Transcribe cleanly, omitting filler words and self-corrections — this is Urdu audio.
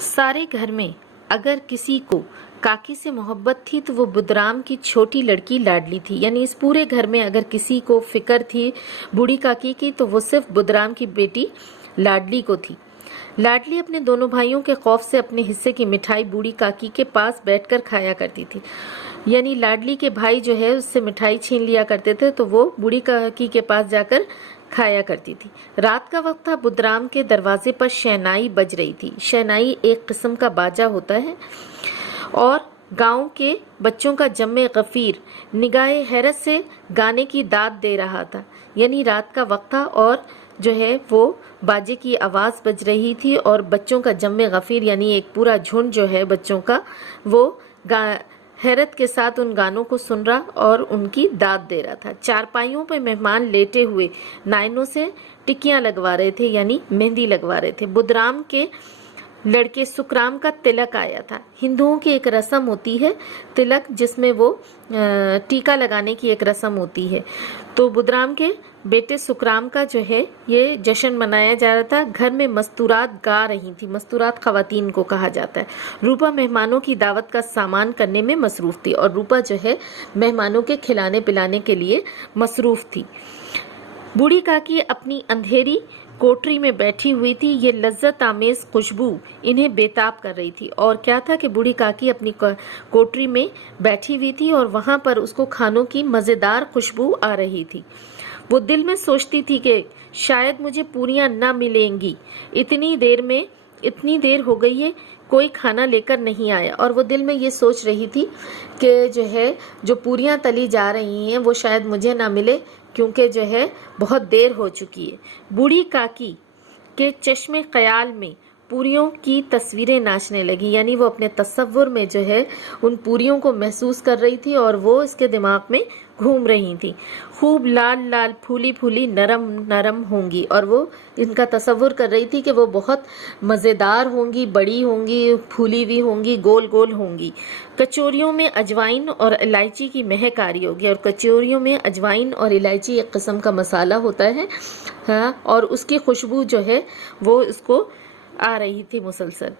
سارے گھر میں اگر کسی کو کاکی سے محبت تھی تو وہ بدرام کی چھوٹی لڑکی لاڈلی تھی. یعنی اس پورے گھر میں اگر کسی کو فکر تھی بوڑھی کاکی کی تو وہ صرف بدرام کی بیٹی لاڈلی کو تھی. لاڈلی اپنے دونوں بھائیوں کے خوف سے اپنے حصے کی مٹھائی بوڑھی کاکی کے پاس بیٹھ کر کھایا کرتی تھی. یعنی لاڈلی کے بھائی جو ہے اس سے مٹھائی چھین لیا کرتے تھے تو وہ بوڑھی کاکی کے پاس جا کر کھایا کرتی تھی. رات کا وقت تھا. بدرام کے دروازے پر شہنائی بج رہی تھی. شہنائی ایک قسم کا باجا ہوتا ہے اور گاؤں کے بچوں کا جمع غفیر نگاہ حیرت سے گانے کی داد دے رہا تھا. یعنی رات کا وقت تھا اور جو ہے وہ باجے کی آواز بج رہی تھی اور بچوں کا جمع غفیر یعنی ایک پورا جھنڈ جو ہے بچوں کا وہ حیرت کے ساتھ ان گانوں کو سن رہا اور ان کی داد دے رہا تھا. چارپائیوں پہ مہمان لیٹے ہوئے نائنوں سے ٹکیاں لگوا رہے تھے یعنی مہندی لگوا رہے تھے. بدرام کے لڑکے سکرام کا تلک آیا تھا. ہندوؤں کی ایک رسم ہوتی ہے تلک جس میں وہ ٹیکا لگانے کی ایک رسم ہوتی ہے. تو بدرام کے بیٹے سکرام کا جو ہے یہ جشن منایا جا رہا تھا. گھر میں مستورات گا رہی تھی. مستورات خواتین کو کہا جاتا ہے. روپا مہمانوں کی دعوت کا سامان کرنے میں مصروف تھی اور روپا جو ہے مہمانوں کے کھلانے پلانے کے لیے مصروف تھی. بوڑھی کاکی اپنی اندھیری کوٹری میں بیٹھی ہوئی تھی. یہ لذت آمیز خوشبو انہیں بےتاب کر رہی تھی. اور کیا تھا کہ بوڑھی کاکی اپنی کوٹری میں بیٹھی ہوئی تھی اور وہاں پر اس کو کھانوں کی مزیدار خوشبو آ رہی تھی. وہ دل میں سوچتی تھی کہ شاید مجھے پوریاں نہ ملیں گی. اتنی دیر ہو گئی ہے کوئی کھانا لے کر نہیں آیا. اور وہ دل میں یہ سوچ رہی تھی کہ جو ہے جو پوریاں تلی جا رہی ہیں وہ شاید مجھے نہ ملے کیونکہ جو ہے بہت دیر ہو چکی ہے. بوڑھی کاکی کے چشم خیال میں پوریوں کی تصویریں ناچنے لگی. یعنی وہ اپنے تصور میں جو ہے ان پوریوں کو محسوس کر رہی تھی اور وہ اس کے دماغ میں گھوم رہی تھی. خوب لال لال پھولی پھولی نرم نرم ہوں گی اور وہ ان کا تصور کر رہی تھی کہ وہ بہت مزیدار ہوں گی, بڑی ہوں گی, پھولی ہوئی ہوں گی, گول گول ہوں گی. کچوریوں میں اجوائن اور الائچی کی مہک آ رہی ہوگی. اور کچوریوں میں اجوائن اور الائچی ایک قسم کا مسالہ ہوتا ہے اور اس کی خوشبو جو ہے وہ اس کو آ رہی تھی مسلسل.